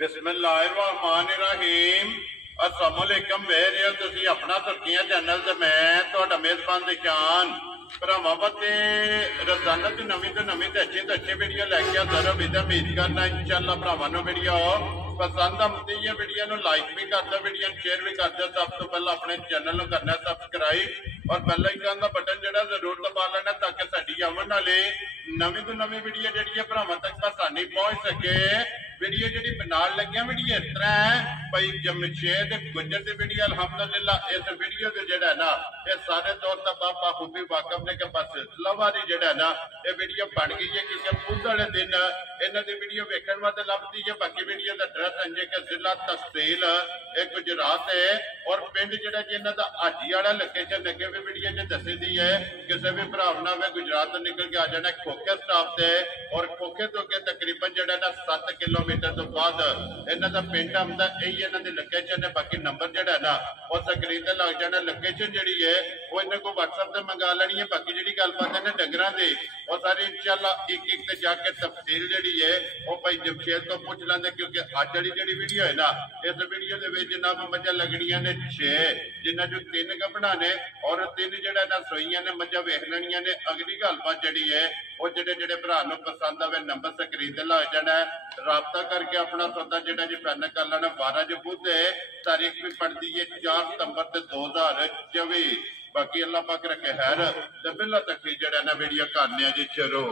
बिस्मिल्लाहिर्रहमानिर्रहीम। अस्सलामुअलैकुम वेरे तुसी अपना तुर्कियां चैनल ते मैं तुहाडा मेजबान दिशान भरावां वास्ते रोजाना की नवीं तो अच्छी वीडियो लैके आता रहो। उम्मीद करना इंशाअल्लाह भरावां नूं वीडियो पसंद आती है। वीडियो नूं लाइक भी कर दो, वीडियो शेयर भी कर दो। सब तो पहले अपने चैनल नूं करना सबसक्राइब और बेल आइकन का बटन जिहड़ा जरूर दबा लेना ताकि साडी आउण वाली नवीं तो नवीं वीडियो जिहड़ी है भरावां तक आसानी पहुंच सके। वीडियो जी बनाने लगे वीडियो इस तरह है भाई जमशेद गुजर की वीडियो अल्हम्दुलिल्लाह इस वीडियो के जड़ा ना ये सारे तौर पर बाबा खूबी वाकफ ने के बस सिलसिलावारी जड़ा ना ये वीडियो बन गई है क्योंकि खुद वाले दिन इन्हों की वीडियो वेखने वास्ते लभती है। बाकी वीडियो का एड्रैस है कि जिला तहसील गुजरात है और पिंड जड़ा जी इन्हों का हाजी वाला लोकेशन लगे भी वीडियो च दसी दी है। किसी भी भरा ना वे गुजरात तो निकल के आ जाना खोखे स्टाफ से और खोखे तो अगे तकरीबन जड़ा ना 7 किलोमीटर तो बाद इन्हों का पिंड आंदा यही इन्हों की लोकेशन है। बाकी नंबर जड़ा ना और स्क्रीन से लग जाना। लोकेशन जी है वो इन्होंने को व्हाट्सएप से मंगा लेनी है। बाकी जी गलबात है डंगर की और सारी इंशाअल्लाह एक एक जाके तफसील जी है वो भाई जमशेद तो पूछ लेंगे क्योंकि अज वाली जी वीडियो है ना इस वीडियो के जनाब मझा लगनिया ने 6 जिन्हों जो 3 गभना ने और 3 जड़ा ना सोईया ने मझा वेख लेनिया ने। अगली गलबात जी है वो जेडे जेडे भरा पसंद आवे नंबर स्क्रीन से लग जाना है। राबता करके अपना सौदा जेडा जी फाइनल कर लेना। 12 जो बुध है तारीख भी पड़ती है 4 सितंबर 2024। बाकी अल्लाह पाक रखे खैर ते बिल्ला तक जड़ा ना वीडियो करने जी शुरू।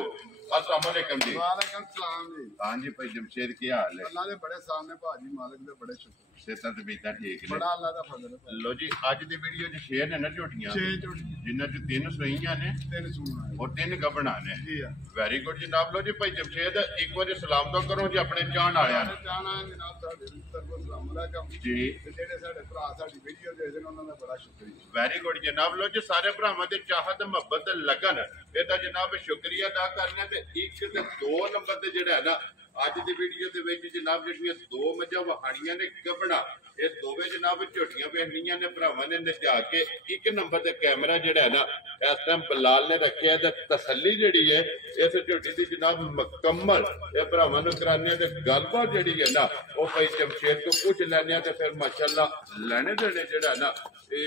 अस्सलाम वालेकुम जी। वालेकुम सलाम जी। हाँ जी भाई जमशेद की हाल है? अल्लाह दे बड़े सामने भाजी मालिक दे बड़े शुक्र। सेहत तबीयत ठीक ने? बड़ा अल्लाह दा फजल है। लो जी अज दी वीडियो च 6 ने ना झोटियां 6 झोटियां जिन्हां च 3 सोईयां ने 3 सूना है और 3 गभना ने। जी हां वेरी गुड जनाब। लो जी भाई जमशेद एक बार सलाम तो करो जी अपने चाहण वालियां नूं। जाना है जनाब साडे तरफों सलाम अलैकुम जी ते जेडे साडे भरा साडी वीडियो देखदे ने उन्हां दा बड़ा शुक्रिया। वेरी गुड जनाब। लो जी सारे भरावां दी चाहत मोहब्बत लगन एदा जनाब शुक्रिया अदा करना ते 1 ते 2 नंबर ते जेड़ा है ना अज दी वीडियो दे विच जनाब जिहड़ियां 2 मझां वहाणियां ने गभना ये दोवें जनाब झोटियां वेखनियां ने भरावां ने नचा के 1 नंबर ते कैमरा जिहड़ा है ना इस टाइम बलाल ने रखिया ते तसल्ली जिहड़ी है इस झोटी दी जनाब मुकम्मल ये भरावां नूं कराने ते गलबात जिहड़ी है ना वो भाई जमशेद को पूछ लैने ते फिर माशाअल्लाह लैने देने जिहड़ा ना ये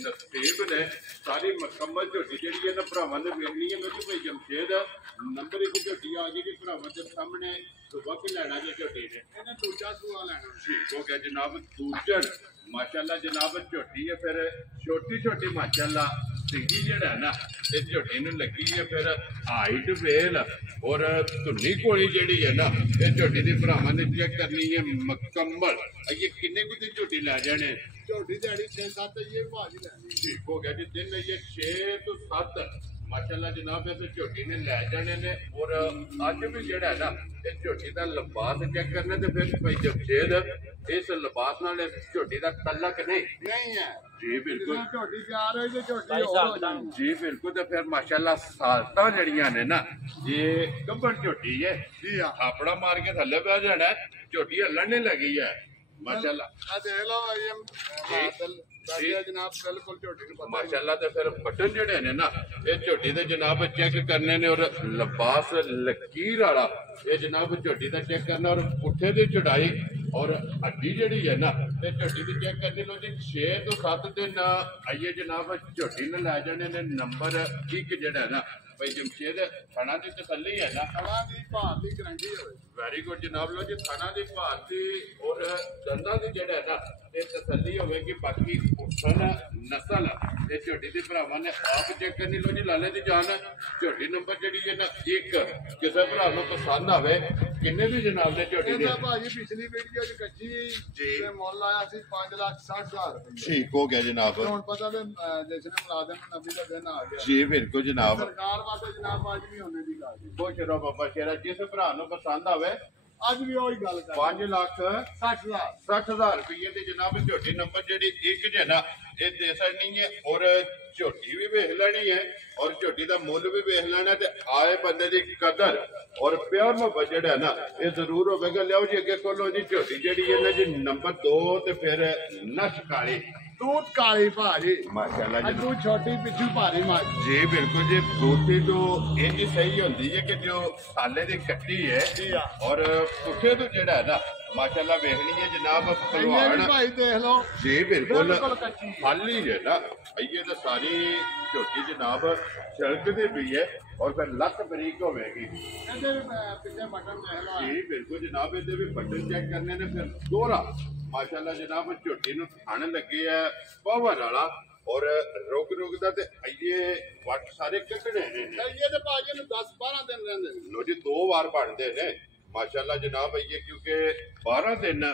नसीब ने सारी मुकम्मल झोटी जिहड़ी है ना भरावां ने वेखनी है। क्योंकि भाई जमशेद नंबर 1 झोटी आ गई जी भरावां दे सामने सुबह की लैना जी झोटी ने इन्हें दूजा सूआ लेना ठीक हो गया जनाब। दूजन माशाअल्लाह जनाब झोटी है फिर छोटी छोटी माशाअल्लाह सिंगी जड़ा है ना ये झोटी नूं लगी है फिर हाइट वेल और धुनी कोली जिहड़ी है ना ये झोटी दी भरावां ने चेक करनी है मुकम्मल। ये किन्ने कुछ झोटी लै जाने झोटी दिहाड़ी 6-7 ये भाजी लेनी ठीक हो गया जी। दिन ये 6 तो 7 माशाअल्लाह जनाब इस झोटी ने लै जाने ने और अज भी जेड़ा है ना इस झोटी का लिबास चेक करने ते फिर भाई जमशेद इस लिबास नाल इस झोटी का तलक नहीं है जी बिल्कुल झोटी तैयार है जो झोटी और हो जानी जी बिल्कुल। तो फिर माशाअल्लाह सालता जड़ियां ने ना ये गब्बन झोटी है जी हां थापड़ा मार के थल्ले पै जाना झोटी हल्लने लगी है माशाअल्लाह। आ देख लो ये जनाब बिल्कुल झोटी नूं पता माशाअल्लाह तो फिर बटन जड़े ने ना ये झोटी दे जनाब चेक करने ने और लिबास लकीर वाला ये जनाब झोटी का चेक करना और पुठे की चढ़ाई और हड्डी जड़ी है ना ये झोटी की चेक करनी। लो जी 6 तो 7 दिन आइए जनाब झोटी ने लै जाने ने नंबर 1 जड़ा है ना भाई जमशेद थाना की तसल्ली है ना खड़ा दी भार दी गारंटी होवे। वेरी गुड जनाब। लो जी थाना की भार की और दंदा की जड़ा है ना ये तसल्ली होगी। बाकी उठन नस्ल ये झोटी की भरावां ने आप चेक करनी। लो जी लाले की जान झोटी नंबर जी है ना 1 किसी भरा को पसंद आवे किन्ने भी जनाब ने झोटी ने भाजी पिछली वीडियो च कच्ची जी मुल आया सी 5,60,000 रुपये ठीक हो गया जनाब। हुण पता वे जिसने मुलाजम नबी का दिन आ गया जी बिल्कुल जनाब। सरकार वास्ते जनाब आज भी होने की गल खुश रहो बाबा शेरा जिस भरा को पसंद आवे आज भी वही गल कर 5,60,000 रुपये की जनाब झोटी नंबर जी 1 ज ना ये दे सकनी है और झोटी भी वेख लेनी है और झोटी का मुल भी वेख लेना ते आए बंदे की कदर और प्यार मोहब्बत जड़ा है ना ये जरूर होगा। लियाओ जी अगे खोलो जी झोटी जी है ना जी नंबर 2 ते फिर नश काली ਤੂਤ ਕਾਲੀ ਭਾਜੀ ਮਾਸ਼ਾਅੱਲਾ ਜੀ ਤੂੰ ਛੋਟੀ ਪਿੱਛੂ ਭਾਰੀ ਮਾਰ जी बिल्कुल जी बूटी तो इंज सही होती है कि जो साले दी कट्टी है और पुठे तो जेड़ा है ना माशाल्लाह वेखनी है जनाब ਇਹ पहलवान ਭਾਈ देख लो जी बिल्कुल बिल्कुल कच्ची है। खाली है ना ये तो सारी झोटी जनाब छलकती भी है और फिर लत बरीक होगी ਇਹਦੇ ਪਿੱਛੇ ਬਟਨ ਦੇਖ ਲਓ जी बिल्कुल जनाब ये भी बटन चेक करने ने फिर दोहरा माशाल्लाह जनाब झोटी नु खान लगे है पावर वाला और रुक रुक दा ते ये वट सारे कटने ने ਇਹ ਤੇ ਭਾਜੀ ਨੂੰ 10 12 ਦਿਨ ਰਹਿੰਦੇ ਨੇ लो जी 2 बार बनते ने माशाल्लाह जनाब ये क्योंकि 12 दिन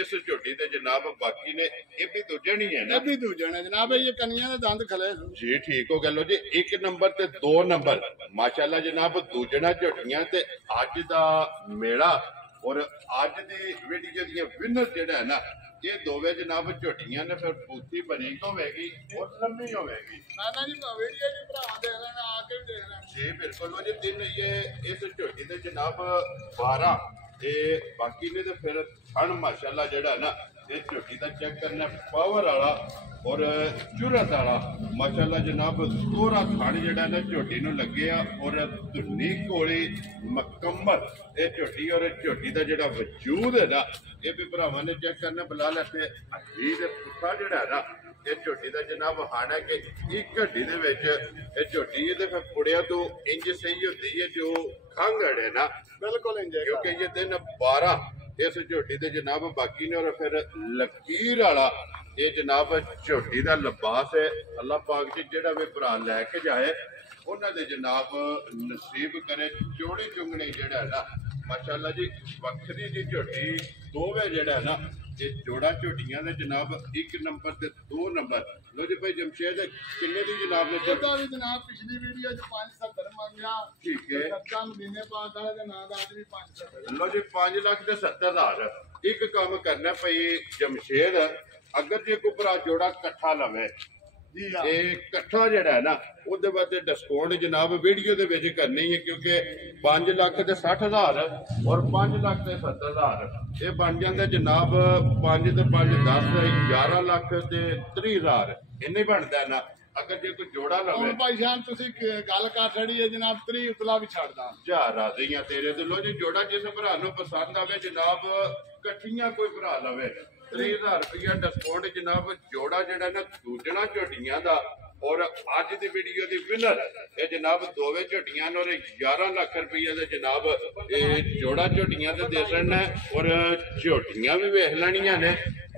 इस झोटी ते जनाब बाकी ने ये भी दूजे नहीं है ना ਇਹ ਵੀ ਦੂਜੇ ਨੇ ਜਨਾਬ ਇਹ ਕਨੀਆਂ ਦੇ ਦੰਦ ਖਲੇ जी ठीक हो गया लो जी 1 नंबर ते 2 नंबर माशाल्लाह जनाब दूजना झोटियां ते अज दा मेला और अज दी वीडियो दी विनर जेड़ा है ना ये दोवे जनाब झोटियां ने फिर पूथी बनी होगी और लंबी होगी ਨਾਨਾ ਜੀ ਵੀਡੀਓ ਜੀ ਭਰਾ ਦੇਖ ਲੈਣਾ ਆ ਕੇ ਵੀ ਦੇਖ ਲੈਣਾ जी बिल्कुल वो जी दिन ये इस झोटी ते जनाब 12 ते बाकी ने तो फिर थन माशाल्लाह जेड़ा ना ये झोटी दा चेक करना पावर वाला और चुरत वाला माशाल्लाह जनाब दोहरा थन जेड़ा ना झोटी नु लगे आ और धुनी कोली मुकम्मल ये झोटी और झोटी दा जेड़ा वजूद है ना ये भी भरावां ने चेक करना बिलाल इत्थे हड्डी दे पुट्ठा जेड़ा है ना ये झोटी का जनाब हाना कि एक घड्डी दे विच ये झोटी ये फिर पुड़िया तो इंज सही होती है जो खंघड़ है ना ਬਿਲਕੁਲ ਇੰਜੇ क्योंकि ये दिन 12 इस झोटी दे जनाब बाकी ने और फिर लकीर वाला ये जनाब झोटी का लिबास है अल्लाह पाक जी जेड़ा भी भरा लैके जाए उन्होंने दे जनाब नसीब करे चौड़ी चुंगनी जेड़ा है ना माशाल्लाह जी वखरी जी झोटी दोवे जेड़ा है ना ये जोड़ा झोटियां ने जनाब 1 नंबर ते 2 नंबर लो जी भाई जमशेद किन्ने दी जनाब ने ਉਹਦਾ ਵੀ ਜਨਾਬ ਪਿਛਲੀ ਵੀਡੀਓ 'ਚ 570 ਮੰਗਿਆ ठीक है ਸੱਤਾ ਮਹੀਨੇ ਬਾਅਦ ਵਾਲੇ ਦੇ ਨਾਂ ਦਾ ਅੱਜ ਵੀ 570 लो जी 5,70,000 एक काम करना भाई जमशेद अगर जे कोई भरा जोड़ा कट्ठा लवे ਜੀ ਆ ਇਹ ਇਕੱਠਾ ਜਿਹੜਾ ਹੈ ਨਾ ਉਹਦੇ ਵਾਸਤੇ ਡਿਸਕਾਊਂਟ ਜਨਾਬ ਵੀਡੀਓ ਦੇ ਵਿੱਚ ਕਰਨੀ ਹੈ ਕਿਉਂਕਿ 5 ਲੱਖ ਤੇ 60,000 ਔਰ 5 ਲੱਖ ਤੇ 70,000 ਇਹ ਬਣ ਜਾਂਦਾ ਜਨਾਬ 5 ਤੇ 5 10 11 ਲੱਖ ਤੇ 30,000 ਇੰਨੇ ਬਣਦਾ ਨਾ ਅਗਰ ਜੇ ਕੋਈ ਜੋੜਾ ਲਵੇ ਹੁਣ ਭਾਈ ਜਾਨ ਤੁਸੀਂ ਗੱਲ ਕਰ ਛੜੀ ਹੈ ਜਨਾਬ 30 ਉਤਲਾ ਵੀ ਛੱਡਦਾ ਜਾ ਰਾਜ਼ੀਆਂ ਤੇਰੇ ਤੇ ਲੋ ਜੀ ਜੋੜਾ ਜਿਸ ਭਰਾ ਨੂੰ ਪਸੰਦ ਆਵੇ ਜਨਾਬ ਇਕੱਠੀਆਂ ਕੋਈ ਭਰਾ ਲਵੇ 30,000 रुपया डिस्काउंट जनाब जोड़ा जेड़ा ना दूजना झोटियां दा और अज दी वीडियो दी विनर ये जनाब दोवे झोटियां और 11 लाख रुपया दे जनाब ये जोड़ा झोटियां दे देसन है और झोटियां भी वेख लैनियां ने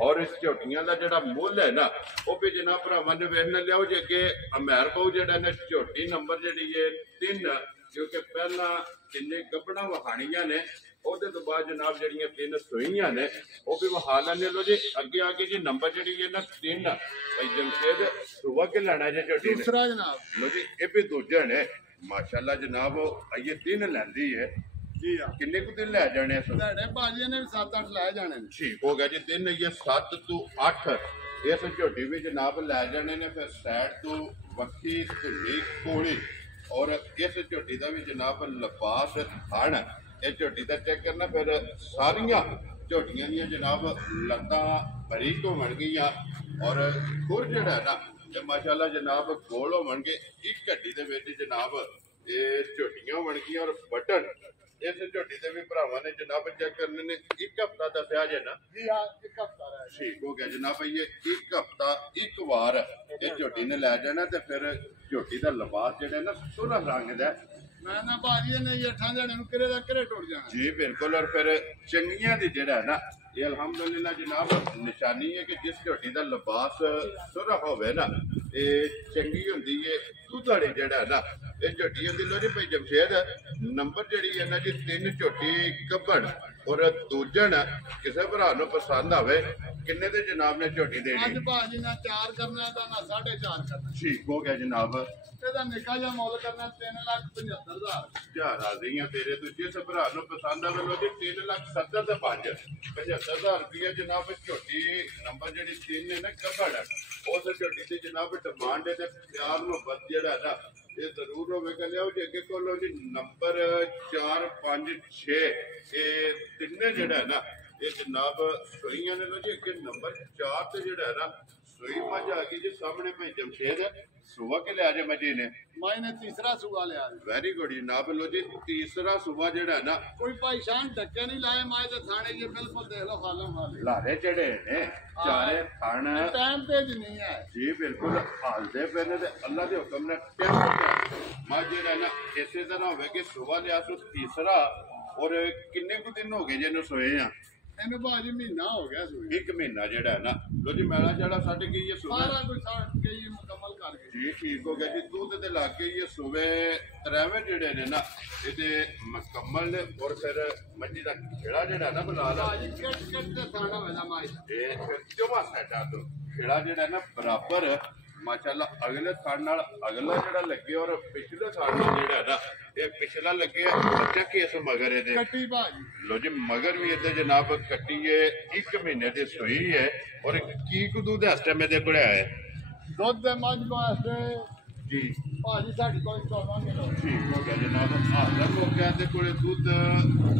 और इस झोटियां दा जेड़ा मुੱਲ है ना वो भी जनाब भरावां ने वेखना लियाओ जे अगे अमेर बहु जेड़ा ना झोटी नंबर जेड़ी है 3 क्योंकि पहला किन्ने गबड़ा वहाणियां ने ਉਹਦੇ ਤੋਂ ਬਾਅਦ ਜਨਾਬ ਜਿਹੜੀਆਂ 3 ਸੂਈਆਂ ਨੇ ਉਹ ਵੀ ਵਹਾ ਲੈਣੇ ਲੋ ਜੀ ਅੱਗੇ ਆ ਕੇ ਜੀ ਨੰਬਰ ਜਿਹੜੀ ਹੈ ਨਾ 3 ਭਾਈ ਜਮਸ਼ੇਦ ਸੁਬਹ ਕੇ ਲੈਣਾ ਜੇ ਝੋਟੀ ਦੂਸਰਾ ਜਨਾਬ ਲੋ ਜੀ ਇਹ ਵੀ ਦੂਜਾ ਨੇ ਮਾਸ਼ਾਅੱਲਾ ਜਨਾਬ ਇਹ 3 ਲੈਂਦੀ ਹੈ ਜੀ ਆ ਕਿੰਨੇ ਕੁ ਦਿਨ ਲੈ ਜਾਣੇ ਇਸ ਤੁਹਾਡੇ ਭਾਜੀ ਨੇ ਵੀ 7-8 ਲੈ ਜਾਣੇ ਨੇ ਠੀਕ ਹੋ ਗਿਆ ਜੀ 3 ਇਹ 7 ਤੋਂ 8 ਇਸ ਝੋਟੀ ਵੀ ਜਨਾਬ ਲੈ ਜਾਣੇ ਨੇ ਫਿਰ ਸਾਈਡ ਤੋਂ ਵੱਖੀ ਧੁੱਲੀ ਕੋਲੀ ਔਰ ਇਸ ਝੋਟੀ ਦਾ ਵੀ ਜਨਾਬ ਲਿਬਾਸ ਥਣ ਇਹ ਝੋਟੀ ਦਾ ਚੈੱਕ ਕਰਨਾ ਫਿਰ ਸਾਰੀਆਂ ਝੋਟੀਆਂ ਦੀਆਂ ਜਨਾਬ ਲੱਤਾਂ ਬਰੀਕ ਹੋਣਗੀਆਂ ਔਰ ਖੁਰ ਜਿਹੜਾ ਨਾ ਤੇ ਮਾਸ਼ਾਅੱਲਾ ਜਨਾਬ ਗੋਲ ਹੋਣਗੇ ਇੱਕ ਘੱਟੀ ਦੇ ਵਿੱਚ ਜਨਾਬ ਇਹ ਝੋਟੀਆਂ ਹੋਣਗੀਆਂ ਔਰ ਬਟਨ ਇਸ ਝੋਟੀ ਦੇ ਵੀ ਭਰਾਵਾਂ ਨੇ ਜਨਾਬ ਚੈੱਕ ਕਰਨੇ ਨੇ 1 ਹਫ਼ਤਾ ਦੱਸਿਆ ਜੇ ਨਾ ਜੀ ਆ ਇੱਕ ਹਫਤਾ ਰਹਿ ਗਿਆ ਠੀਕ ਹੋ ਗਿਆ ਜਨਾਬ ਇਹ 1 ਹਫ਼ਤਾ ਇੱਕ ਵਾਰ ਇਹ ਝੋਟੀ ਨੇ ਲੈ ਜਾਣਾ ਤੇ ਫਿਰ ਝੋਟੀ ਦਾ ਲਿਬਾਸ ਜਿਹੜਾ ਨਾ ਸੁਨ੍ਹਾ ਰੰਗ ਦਾ ਮੈਂ ਨਾ ਭਾਜੀ ਨੇ ਇਹ 8 ਜਣੇ ਨੂੰ ਕਿਰੇ ਦਾ ਕਿਰੇ ਟੁੱਟ ਜਾਣਾ जी बिल्कुल और फिर चंगियां दी जेड़ा है ना ये अल्हम्दुलिल्लाह जनाब निशानी है कि जिस झोटी का लिबास सुरा होवे ना ये चंगी हुंदी है दुधाड़ी जेड़ा है ना ये झोटी हुंदी लो जी भाई जमशेद नंबर जेड़ी है ना जी 3 झोटी कब्बड़ और दूजन किसी भरा नूं पसंद आवे किन्ने दे जनाब ने झोटी देनी ਅੱਜ ਭਾਜੀ ਨੇ 4 ਕਰਨਾ ਤਾਂ ਨਾ 4.5 ਕਰਨਾ ठीक हो गया जनाब ਇਹਦਾ ਨਿੱਕਾ ਜਿਹਾ ਮੁੱਲ ਕਰਨਾ 3,75,000 ਜਾ ਰਾਜ਼ੀਆਂ ਤੇਰੇ ਤੋਂ ਜਿਸ ਭਰਾ ਨੂੰ ਪਸੰਦ ਆਵੇ ਲੋ ਜੀ 3,70,000 ਤੇ 5 75,000 ਰੁਪਇਆ ਜਨਾਬ ਝੋਟੀ ਨੰਬਰ ਜਿਹੜੀ 3 ਨੇ ਨਾ ਕਬੜ ਉਸ ਝੋਟੀ ਦੀ ਜਨਾਬ ਡਿਮਾਂਡ ਹੈ ਤੇ ਪਿਆਰ ਮੁਹੱਬਤ ਜਿਹੜਾ ਨਾ ਇਹ ਜ਼ਰੂਰ ਹੋਵੇਗਾ ਲਿਆਓ ਜੇ ਅੱਗੇ ਕੋਲੋਂ ਜੀ ਨੰਬਰ 4 5 6 ਇਹ ਤਿੰਨੇ ਜਿਹੜਾ ਹੈ ਨਾ ਇਹ ਜਨਾਬ ਸੂਈਆਂ ਨੇ ਲੋ ਜੀ ਅੱਗੇ ਨੰਬਰ 4 ਤੇ ਜਿਹੜਾ ਹੈ ਨਾ ਸੂਈ ਮੱਝ ਆ ਗਈ ਜੀ ਸਾਹਮਣੇ ਭਾਈ ਜਮਸ਼ੇਦ ਸੁਬਾ ਕੇ ਲਿਆ ਜੇ ਮੱਝੀ ਨੇ मैंने तीसरा सुबह लिया जी। ਵੈਰੀ ਗੁੱਡ ਜਨਾਬ ਲੋ ਜੀ ਤੀਸਰਾ ਸੁਬਾ ਜਿਹੜਾ ਹੈ ਨਾ कोई परेशान धक्के नहीं लाए मैं तो थाने ये बिल्कुल देख लो खालो खाली ਲਾਰੇ ਚੜੇ ਨੇ ਚਾਰੇ ਥਣ टाइम पे ज नहीं है ਜੀ ਬਿਲਕੁਲ ਹਾਲਦੇ ਪਏ ਨੇ ਤੇ ਅੱਲਾ ਦੇ ਹੁਕਮ ਨਾਲ ਟੈਂਪ ਮੱਝ ਜਿਹੜਾ ਨਾ ਇਸੇ ਤਰ੍ਹਾਂ ਹੋਵੇ ਕਿ ਸੁਬਾ ਲਿਆ ਸੋ ਤੀਸਰਾ ਔਰ ਕਿੰਨੇ ਕੁ ਦਿਨ ਹੋ ਗਏ ਜੇ ਇਹਨੂੰ ਸੋਏ ਆ ਇਹਨੂੰ ਭਾਜੀ ਮਹੀਨਾ ਹੋ ਗਿਆ ਸੂਈ ਇੱਕ ਮਹੀਨਾ ਜਿਹੜਾ ਹੈ ਨਾ ਲੋ ਜੀ ਮੈਲਾ ਜਿਹੜਾ ਛੱਡ ਗਈ ਹੈ ਸੁਬਾ ਸਾਰਾ ਕੁਝ ਛੱਡ ਕੇ ਹੀ ਮੁਕੰਮਲ ਕਰ ਗਏ ਜੀ ਠੀਕ ਹੋ ਗਿਆ ਜੀ ਦੁੱਧ ਤੇ ਲੱਗ ਗਈ ਹੈ ਸੁਬੇ ਤਰੇਵੇਂ ਜਿਹੜੇ ਨੇ ਨਾ ਇਹਦੇ ਮੁਕੰਮਲ ਨੇ ਔਰ ਫਿਰ ਮੱਝੀ ਦਾ ਖੇੜਾ ਜਿਹੜਾ ਨਾ ਬਣਾ ਲਾ ਭਾਜੀ ਕਿੱਟ ਤੇ ਥਾਣਾ ਵੇਲਾ ਮਾਈ ਇਹ ਫਿਰ ਜਮਾ ਸਾਡਾ ਤੋਂ ਖੇੜਾ ਜਿਹੜਾ ਨਾ ਬਰਾਬਰ ਮਾਸ਼ਾਅੱਲਾ ਅਗਲੇ ਥਾਣ ਨਾਲ ਅਗਲਾ ਜਿਹੜਾ ਲੱਗੇ ਔਰ ਪਿਛਲੇ ਥਾਣ ਨਾਲ ਜਿਹੜਾ ਨਾ ਇਹ ਪਿਛਲਾ ਲੱਗੇ ਬੱਚਾ ਕੇਸ ਮਗਰ ਇਹਦੇ ਕੱਟੀ ਭਾਜੀ ਲੋ ਜੀ ਮਗਰ ਵੀ ਇਹਦੇ ਜਨਾਬ ਕੱਟੀ ਹੈ 1 ਮਹੀਨੇ ਦੀ ਸੂਈ ਹੈ ਔਰ ਕੀ ਕੁ ਦੁੱਧ ਇਸ ਟਾਈਮ ਇਹਦੇ ਕੋਲ ਆਇਆ ਦੁੱਧ ਦੇ ਮੱਝ ਵਾਸਤੇ ਜੀ ਭਾਜੀ ਸਾਡੀ ਕੋਲ 14 ਕਿਲੋ ਠੀਕ ਹੋ ਗਿਆ ਜਨਾਬ ਹਾਜ਼ਰ ਹੋ ਗਿਆ ਇਹਦੇ ਕੋਲ ਦੁੱਧ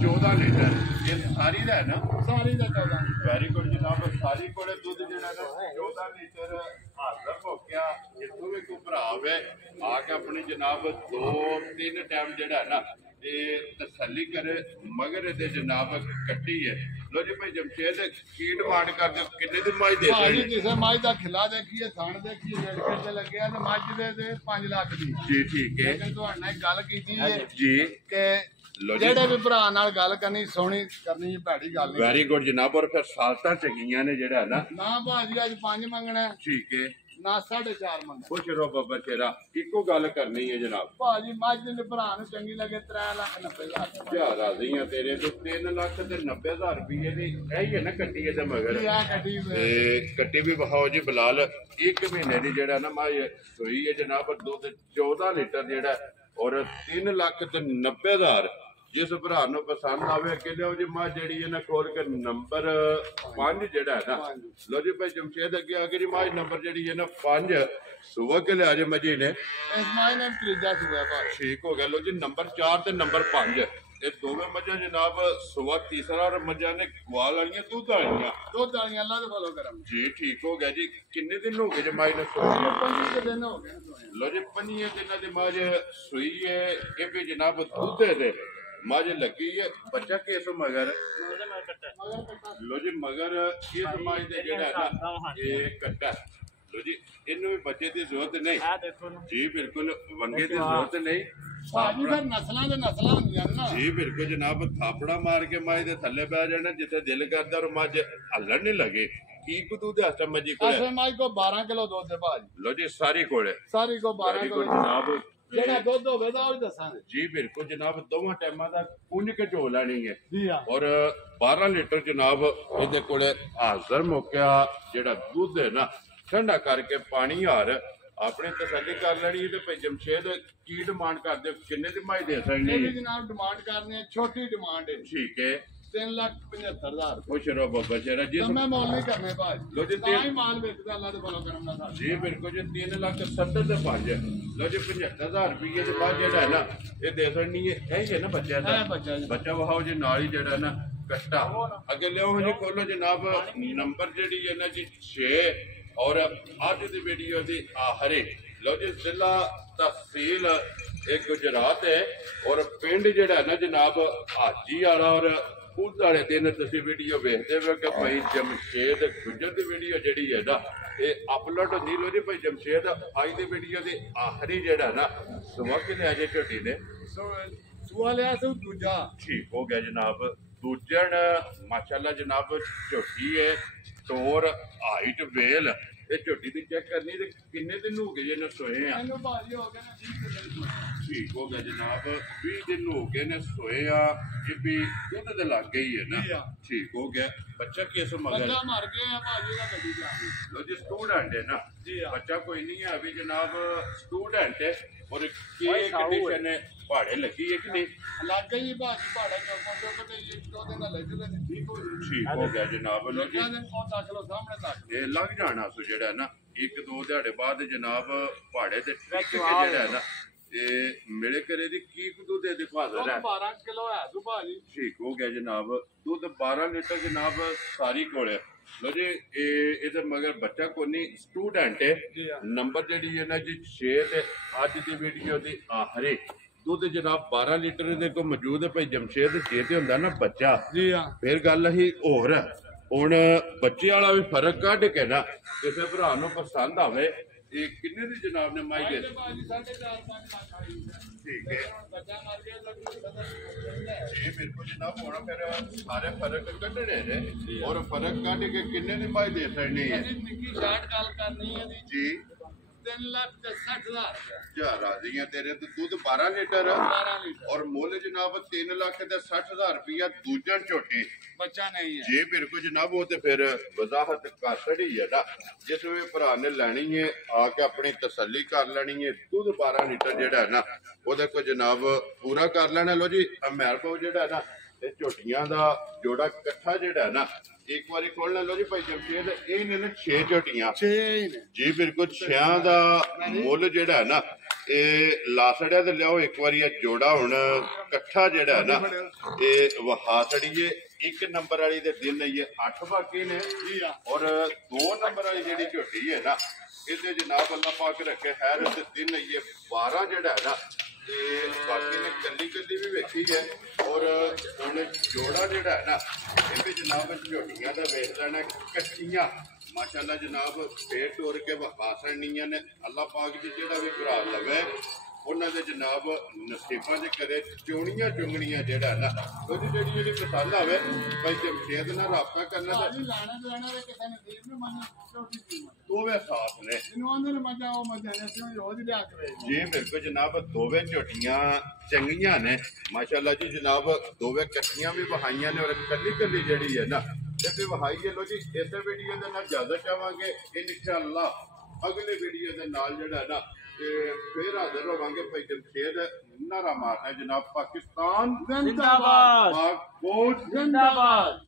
14 ਲੀਟਰ ਇਹ ਸਾਰੀ ਦਾ ਹੈ ਨਾ ਸਾਰੀ ਦਾ 14 ਵੈਰੀ ਗੁੱਡ ਜਨਾਬ ਸਾਰੀ ਕੋਲੇ ਦੁੱਧ ਜਿਹੜਾ ਨਾ 14 ਲੀਟਰ ਹਾਜ਼ਰ ਹੋ ਗਿਆ ਜਿੱਥੋਂ ਵੀ ਕੋਈ ਭਰਾ ਹੋਵੇ ਆ ਕੇ ਆਪਣੀ ਜਨਾਬ 2-3 ਟਾਈਮ ਜਿਹੜਾ ਹੈ ਨਾ ਇਹ ਤਸੱਲੀ ਕਰੇ ਮਗਰ ਇਹਦੇ ਜਨਾਬ ਕੱਟੀ ਹੈ ਲੋ ਜੀ ਭਾਈ ਜਮਸ਼ੇਦ ਕੀ ਡਿਮਾਂਡ ਕਰਦੇ ਹੋ ਕਿੰਨੇ ਦੀ ਮਾਈ ਦੇ ਭਾਜੀ ਸਕਦੇ ਕਿਸੇ ਮੱਝ ਦਾ ਖਿਲਾ ਦੇਖੀਏ ਥਣ ਦੇਖੀਏ ਰੇਟ ਤੇ ਲੱਗਿਆ ਤੇ ਮੱਝ ਦੇ 5 ਲੱਖ ਦੀ ਜੀ ਠੀਕ ਹੈ ਲੇਕਿਨ ਤੁਹਾਡੇ ਨਾਲ ਇੱਕ ਗੱਲ ਕੀਤੀ ਹੈ ਜੀ ਕਿ ਲੋ ਜੀ ਜਿਹੜੇ ਵੀ ਭਰਾ ਨਾਲ ਗੱਲ ਕਰਨੀ ਸੋਹਣੀ ਕਰਨੀ ਭੈੜੀ ਗੱਲ ਨਹੀਂ ਵੈਰੀ ਗੁੱਡ ਜਨਾਬ ਔਰ ਫਿਰ ਸਾਲਤਾਂ ਚੰਗੀਆਂ ਨੇ ਜਿਹੜਾ ਨਾ ਨਾ ਭਾਜੀ ਅੱਜ 5 ਮੰਗਣਾ ਹੈ, ਠੀਕ ਹੈ ਨਾ 4.5 ਮੰਗਣਾ ਖੁਸ਼ ਰਹੋ ਬੱਬਾ ਚੇਰਾ ਇੱਕੋ ਗੱਲ ਕਰਨੀ ਹੈ ਜਨਾਬ ਭਾਜੀ ਮੱਝ ਦੇ ਭਰਾ ਨੂੰ ਚੰਗੀ ਲੱਗੇ 3,90,000 ਕਿਆ ਰਾਜ਼ੀਆਂ ਤੇਰੇ ਤੋਂ 3,90,000 ਰੁਪਏ ਦੀ ਇਹ ਹੀ ਹੈ ਨਾ ਕੱਟੀ ਇਹਦੇ ਮਗਰ ਇਹ ਆ ਕੱਢੀ ਤੇ ਕੱਟੀ ਵੀ ਬਹਾਓ ਜੀ ਬਲਾਲ 1 ਮਹੀਨੇ ਦੀ ਜਿਹੜਾ ਨਾ ਮਾਂ ਸੂਈ ਹੈ ਜਨਾਬ ਦੁੱਧ 14 ਲੀਟਰ ਜਿਹੜਾ ਔਰ 3,90,000 ਜਿਸ ਭਰਾ ਨੂੰ ਪਸੰਦ ਆਵੇ ਕਿ ਲਿਓ ਜੀ ਮਾਂ ਜਿਹੜੀ ਇਹਨਾਂ ਕੋਲ ਕੇ ਨੰਬਰ 5 ਜਿਹੜਾ ਹੈ ਨਾ ਲੋ ਜੀ ਭਾਈ ਜਮਸ਼ੇਦ ਅੱਗੇ ਆ ਕੇ ਜੀ ਮਾਂ ਨੰਬਰ ਜਿਹੜੀ ਹੈ ਨਾ 5 ਸੁਬਹ ਕੇ ਲਿਆ ਜੇ ਮਜੀ ਨੇ ਇਸ ਮੱਝ ਨੇ ਤੀਜਾ ਸੂਆ ਭਾਜੀ ਠੀਕ ਹੋ ਗਿਆ ਲੋ ਜੀ ਨੰਬਰ 4 ਤੇ ਨੰਬਰ 5 ਇਹ ਦੋਵੇਂ ਮੱਝਾਂ ਜਨਾਬ ਸੁਬਹ ਤੀਸਰਾ ਔਰ ਮੱਝਾਂ ਨੇ ਗਵਾਲ ਵਾਲੀਆਂ ਦੁੱਧ ਵਾਲੀਆਂ ਦੁੱਧ ਵਾਲੀਆਂ ਅੱਲਾ ਦੇ ਫਲੋ ਕਰਮ ਜੀ ਠੀਕ ਹੋ ਗਿਆ ਜੀ ਕਿੰਨੇ ਦਿਨ ਹੋ ਗਏ ਜੇ ਮਾਈ ਨੇ ਸੋਈ 25 ਦਿਨ ਹੋ ਗਏ ਸੋਏ ਲੋ ਜੀ 5 ਦਿਨਾਂ ਦੀ ਮੱਝ ਸੂਈ ਹੈ ਇਹ ਵੀ ਜਨਾਬ ਦੁੱਧ ਦੇ ਮੱਝ ਲੱਗੀ ਹੈ ਬੱਚਾ ਕਿਸ ਮਗਰ ਲੋ ਜੀ ਮਗਰ ਇਸ ਮੱਝ ਦੇ ਜਿਹੜਾ ਹੈ ਨਾ ਇਹ ਕੱਟਾ ਲੋ ਜੀ ਇਹਨੂੰ ਵੀ ਬੱਚੇ ਦੀ ਜ਼ਰੂਰਤ ਨਹੀਂ ਜੀ ਬਿਲਕੁਲ ਵੰਗੇ ਦੀ ਜ਼ਰੂਰਤ ਨਹੀਂ ਭਾਜੀ ਫਿਰ ਨਸਲਾਂ ਦੇ ਨਸਲਾਂ ਹੁੰਦੀਆਂ ਨੇ ਨਾ ਜੀ ਬਿਲਕੁਲ ਜਨਾਬ ਥਾਪੜਾ ਮਾਰ ਕੇ ਮੱਝ ਦੇ ਥੱਲੇ ਬਹਿ ਜਾਣਾ ਜਿੱਥੇ ਦਿਲ ਕਰਦਾ ਔਰ ਮੱਝ ਹੱਲਣ ਨਹੀਂ ਲੱਗੇ ਕੀ ਕੁ ਦੁੱਧ ਹਸਤਾ ਮੱਝੀ ਕੋਲ ਅਸੇ ਮੱਝ ਕੋ 12 ਕਿਲੋ ਦੁੱਧ ਹੈ ਭਾਜੀ ਲੋ ਜੀ ਸਾਰੀ ਕੋਲੇ ਸਾਰੀ ਕੋ 12 ਵੈਰੀ ਕਿਲੋ ਗੁੱਡ ਜਨਾਬ ਜਿਹੜਾ ਦੁੱਧ ਹੋਵੇਗਾ ਉਹ ਵੀ ਦੱਸਾਂਗੇ ਜੀ ਬਿਲਕੁਲ ਜਨਾਬ ਦੋਵਾਂ ਟਾਈਮਾਂ ਦਾ ਪੁੰਜ ਕੇ ਝੋ ਲੈਣੀ ਹੈ ਜੀ ਆ ਔਰ 12 ਲੀਟਰ ਜਨਾਬ ਇਹਦੇ ਕੋਲੇ ਹਾਜ਼ਰ ਮੌਕਿਆ ਜਿਹੜਾ ਦੁੱਧ ਹੈ ਨਾ ਠੰਡਾ ਕਰਕੇ ਪਾਣੀ ਹਾਰ ਆਪਣੇ ਤਸੱਲੀ ਕਰ ਲੈਣੀ ਤੇ ਭਾਈ ਜਮਸ਼ੇਦ ਕੀ ਡਿਮਾਂਡ ਕਰਦੇ ਹੋ? ਕਿੰਨੇ ਦੀ ਮਾਈ ਦੇ ਇਹ ਸਕਦੇ ਵੀ ਜਨਾਬ ਡਿਮਾਂਡ ਕਰਨੀ ਹੈ ਛੋਟੀ ਡਿਮਾਂਡ ਹੈ ਠੀਕ ਹੈ 3,75,000 ਖੁਸ਼ ਰਹੋ ਬੱਬਾ ਸ਼ੇਰਾ ਜੀ ਮੈਂ ਮੌਲ ਨਹੀਂ ਕਰਨੇ ਭਾਜੀ ਲੋ ਜੀ ਤਾਂ ਹੀ ਮਾਲ ਵੇਚਦਾ ਅੱਲਾ ਦੇ ਫਲੋ ਕਰਮ ਨਾਲ ਸਾਡਾ ਜੀ ਬਿਲਕੁਲ ਜੀ 3,70,000 ਦੇ 5 ਲੋ ਜੀ 75,000 ਰੁਪਏ ਦੇ ਬਾਅਦ ਜਿਹੜਾ ਹੈ ਨਾ ਇਹ ਦੇ ਦੇਣੀ ਹੈ ਇਹ ਹੀ ਹੈ ਨਾ ਬੱਚਿਆਂ ਦਾ ਇਹ ਬੱਚਾ ਜੀ ਬੱਚਾ ਵਹਾਓ ਜੀ ਨਾਲ ਹੀ ਜਿਹੜਾ ਨਾ ਕੱਟਾ ਅੱਗੇ ਲਿਓ ਜੀ ਖੋਲੋ ਜਨਾਬ ਨੰਬਰ ਜਿਹੜੀ ਹੈ ਨਾ ਜੀ 6 ਔਰ ਅੱਜ ਦੀ ਵੀਡੀਓ ਦੀ ਆਖਰੀ ਲੋ ਜੀ ਜ਼ਿਲ੍ਹਾ ਤਹਿਸੀਲ ਇਹ ਗੁਜਰਾਤ ਹੈ ਔਰ ਪਿੰਡ ਜਿਹੜਾ ਹੈ ਨਾ ਜਨਾਬ ਹਾਜੀ ਵਾਲਾ ਔਰ ਉਸ ਵਾਲੇ ਦਿਨ ਤੁਸੀਂ ਵੀਡੀਓ ਵੇਖਦੇ ਹੋ ਕਿ ਭਾਈ ਜਮਸ਼ੇਦ ਗੁੱਜਰ ਦੀ ਵੀਡੀਓ ਜਿਹੜੀ ਹੈ ਨਾ ਇਹ ਅਪਲੋਡ ਹੁੰਦੀ ਲੋ ਜੀ ਭਾਈ ਜਮਸ਼ੇਦ ਅੱਜ ਦੀ ਵੀਡੀਓ ਦੀ ਆਖਰੀ ਜਿਹੜਾ ਨਾ ਸੁਬਹ ਕੇ ਲਿਆ ਜੇ ਝੋਟੀ ਨੇ ਸੂਆ ਲਿਆ ਤੂੰ ਦੂਜਾ ਠੀਕ ਹੋ ਗਿਆ ਜਨਾਬ ਦੂਜਣ ਮਾਸ਼ਾਅੱਲਾ ਜਨਾਬ ਝੋਟੀ ਹੈ ਤੋਰ ਹਾਈਟ ਵੇਲ ਇਹ ਝੋਟੀ ਦੀ ਚੈੱਕ ਕਰਨੀ ਤੇ ਕਿੰਨੇ ਦਿਨ ਹੋ ਗਏ ਜੇ ਨਾ ਸੋਏ ਆ ਇਹਨੂੰ ਭਾਜੀ ਹੋ ਗਿਆ ਨਾ 20 ਦਿਨ ਠੀਕ ਹੋ ਗਿਆ ਜਨਾਬ 20 ਦਿਨ ਹੋ ਗਏ ਨੇ ਸੋਏ ਆ ਇਹ ਵੀ ਦੁੱਧ ਦੇ ਲੱਗ ਗਈ ਹੈ ਨਾ ਠੀਕ ਹੋ ਗਿਆ ਬੱਚਾ ਕਿਸ ਮਗਰ ਬੱਚਾ ਮਰ ਗਿਆ ਭਾਜੀ ਦਾ ਗੱਡੀ ਜਾਣੀ ਲੋ ਜੀ ਸਟੂਡੈਂਟ ਹੈ ਨਾ ਬੱਚਾ ਕੋਈ ਨਹੀਂ ਹੈ ਅਭੀ ਜਨਾਬ ਸਟੂਡੈਂਟ ਹੈ ਔਰ ਕੀ ਕੰਡੀਸ਼ਨ ਹੈ ਪਹਾੜੇ ਲੱਗੀ ਹੈ ਕਿ ਨਹੀਂ ਲੱਗ ਗਈ ਭਾਜੀ ਪਹਾੜਾ ਚੌਕਾਂ ਤੇ ਇਹ ਦੋ ਦਿਨ ਲੱਗਦੇ ਨੇ ਠੀਕ ਹੋ ਗਈ ਠੀਕ ਹੋ ਗਿਆ ਜਨਾਬ ਲੋ ਜੀ ਦਿਨ ਕੋ ਤੱਕ ਲੋ ਸਾਹਮਣੇ ਤੱਕ ਇਹ ਲੱਗ ਜਾਣਾ ਸੋ ਜਿਹੜਾ ਨਾ 1-2 ਦਿਹਾੜੇ ਬਾਅਦ ਜਨਾਬ ਪਹਾੜੇ ਤੇ ਟਿਕ ਕੇ ਜਿਹੜਾ ਨਾ ਇਹ ਮੇਰੇ ਘਰੇ ਦੀ ਕੀ ਕੁ ਦੁੱਧ ਦੇ ਹਾਜ਼ਰ ਹੈ 12 ਕਿਲੋ ਹੈ ਤੂੰ ਭਾਜੀ ਠੀਕ ਹੋ ਗਿਆ ਜਨਾਬ ਦੁੱਧ 12 ਲੀਟਰ ਜਨਾਬ ਸਾਰੀ ਕੋਲ ਹੈ ਲੋ ਜੀ ਇਹ ਇਹਦੇ ਮਗਰ ਬੱਚਾ ਕੋਨੀ ਸਟੂਡੈਂਟ ਹੈ ਜੀ ਹਾਂ। ਨੰਬਰ ਜਿਹੜੀ ਹੈ ਨਾ ਜੀ 6 ਤੇ ਅੱਜ ਦੀ ਵੀਡੀਓ ਦੀ ਆਖਰੀ ਦੁੱਧ ਜਨਾਬ 12 ਲੀਟਰ ਦੇ ਕੋ ਮੌਜੂਦ ਹੈ ਭਾਈ ਜਮਸ਼ੇਦ ਜੇ ਤੇ ਹੁੰਦਾ ਨਾ ਬੱਚਾ ਜੀ ਹਾਂ ਫਿਰ ਗੱਲ ਹੀ ਹੋਰ ਹੈ ਹੁਣ ਬੱਚੇ ਵਾਲਾ ਵੀ ਫਰਕ ਕੱਢ ਕੇ ਨਾ ਕਿਸੇ ਭਰਾ ਨੂੰ ਪਸੰਦ ਆਵੇ ਇਹ ਕਿੰਨੇ ਦੀ ਜਨਾਬ ਨੇ ਮਾਈ ਦੇ ਭਾਜੀ 4.5 ਲੱਖ ਆਈ ਠੀਕ ਹੈ ਬੱਚਾ ਮਰ ਗਿਆ ਲੱਗੀ ਇਹ ਮੇਰੇ ਕੋਲ ਜਨਾਬ ਹੋਣਾ ਫਿਰ ਸਾਰੇ ਫਰਕ ਕੱਢਣੇ ਨੇ ਔਰ ਫਰਕ ਕੱਢ ਕੇ ਕਿੰਨੇ ਦੀ ਮਾਈ ਦੇ ਸਕਣੀ ਹੈ ਅਸੀਂ ਨਿੱਕੀ ਸ਼ਾਰਟ ਗੱਲ ਕਰਨੀ ਹੈ ਜੀ 3,60,000 ਜਾ ਰਾਜ਼ੀਆਂ ਤੇਰੇ ਤੇ ਦੁੱਧ 12 ਲੀਟਰ 12 ਲੀਟਰ ਔਰ ਮੁੱਲ ਜਨਾਬ 3,60,000 ਰੁਪਇਆ ਦੂਜਾ ਝੋਟੀ ਬੱਚਾ ਨਹੀਂ ਹੈ ਜੇ ਮੇਰੇ ਕੋ ਜਨਾਬ ਉਹ ਤੇ ਫਿਰ ਵਜ਼ਾਹਤ ਕਰ ਛੜੀ ਹੈ ਨਾ ਜਿਸ ਵੇ ਭਰਾ ਨੇ ਲੈਣੀ ਹੈ ਆ ਕੇ ਆਪਣੀ ਤਸੱਲੀ ਕਰ ਲੈਣੀ ਹੈ ਦੁੱਧ 12 ਲੀਟਰ ਜਿਹੜਾ ਹੈ ਨਾ ਉਹਦੇ ਕੋ ਜਨਾਬ ਪੂਰਾ ਕਰ ਲੈਣਾ ਲੋ ਜੀ ਮਹਿਰਬਾਨ ਜਿਹੜਾ ਨਾ ਇਹ ਝੋਟੀਆਂ ਦਾ ਜੋੜਾ ਇਕੱਠਾ ਜਿਹੜਾ ਨਾ ਇੱਕ ਵਾਰੀ ਖੋਲ ਲਓ ਜੀ ਭਾਈ ਜਮਸ਼ੇਦ ਇਹ ਨੇ 6 ਝੋਟੀਆਂ 6 ਹੀ ਨੇ ਜੀ ਬਿਲਕੁਲ 6 ਦਾ ਮੁੱਲ ਜਿਹੜਾ ਹੈ ਨਾ ਇਹ ਲਾਸੜਿਆ ਤੇ ਲਿਆਓ ਇੱਕ ਵਾਰੀ ਇਹ ਜੋੜਾ ਹੁਣ ਇਕੱਠਾ ਜਿਹੜਾ ਹੈ ਨਾ ਇਹ ਵਹਾ ਛੜੀਏ ਇੱਕ ਨੰਬਰ ਵਾਲੀ ਦੇ ਦਿਨ ਇਹ 8 ਬਾਕੀ ਨੇ ਜੀ ਹਾਂ ਔਰ 2 ਨੰਬਰ ਵਾਲੀ ਜਿਹੜੀ ਝੋਟੀ ਹੈ ਨਾ ਇਹਦੇ ਜਨਾਬ ਅੱਲਾ ਪਾਕ ਰੱਖੇ ਖੈਰ ਤੇ ਦਿਨ ਇਹ 12 ਜਿਹੜਾ ਹੈ ਨਾ ਤੇ ਬਾਕੀ ਨੇ ਕੱਲੀ ਕੱਲੀ ਵੀ ਵੇਖੀ ਹੈ ਔਰ ਹੁਣ ਜੋੜਾ ਜਿਹੜਾ ਹੈ ਨਾ ਇਹ ਵੀ ਜਨਾਬ ਝੋਟੀਆਂ ਦਾ ਵੇਖ ਲੈਣਾ ਕੱਚੀਆਂ ਮਾਸ਼ਾਅੱਲਾ ਜਨਾਬ ਫੇਰ ਤੋੜ ਕੇ ਵਖਾ ਸਣੀਆਂ ਨੇ ਅੱਲਾ ਪਾਕ ਜੀ ਜਿਹੜਾ ਵੀ ਭਰਾ ਲਵੇ ਉਹਨਾਂ ਦੇ ਜਨਾਬ ਨਸੀਬਾਂ ਦੇ ਕਰੇ ਚੋਣੀਆਂ ਚੁੰਗਣੀਆਂ ਜਿਹੜਾ ਨਾ ਉਹਦੀ ਜਿਹੜੀ ਪਸੰਦ ਆਵੇ ਭਾਈ ਜਮਸ਼ੇਦ ਨਾਲ ਰਾਬਤਾ ਕਰਨਾ ਤਾਂ ਭਾਜੀ ਲਾਣਾ ਦੇ ਕਿਸੇ ਨੇ ਦੇਵ ਨੂੰ ਮੰਨ ਛੋਟੀ ਕੀਮਤ ਦੋਵੇਂ ਸਾਥ ਨੇ ਇਹਨੂੰ ਆਂਦੇ ਨੇ ਮਜਾ ਉਹ ਮਜਾ ਨੇ ਅਸੀਂ ਰੋਜ਼ ਲਿਆ ਕੇ ਵੇਚਦੇ ਜੀ ਬਿਲਕੁਲ ਜਨਾਬ ਦੋਵੇਂ ਝੋਟੀਆਂ ਚੰਗੀਆਂ ਨੇ ਮਾਸ਼ਾਅੱਲਾ ਜੀ ਜਨਾਬ ਦੋਵੇਂ ਇਕੱਠੀਆਂ ਵੀ ਵਹਾਈਆਂ ਨੇ ਔਰ ਕੱਲੀ ਕੱਲੀ ਜਿਹੜੀ ਹੈ ਨਾ ਇਹ ਵੀ ਵਹਾਈ ਹੈ ਲੋ ਜੀ ਇਸੇ ਵੀਡੀਓ ਦੇ ਨਾਲ ਜ਼ਿਆਦਾ ਚਾਹਾਂਗੇ ਇਨਸ਼ਾਅੱਲਾ ਅਗਲੇ ਵੀਡੀਓ ਦੇ ਨਾਲ ਜਿਹੜਾ ਨਾ ਤੇ ਫੇਰ ਹਾਜ਼ਰ ਹੋਵਾਂਗੇ ਭਾਈ ਜਮਸ਼ੇਦ ਨਾਰਾ ਮਾਰਨਾ ਜਨਾਬ ਪਾਕਿਸਤਾਨ ਜ਼ਿੰਦਾਬਾਦ ਪਾਕ ਫੌਜ ਜ਼ਿੰਦਾਬਾਦ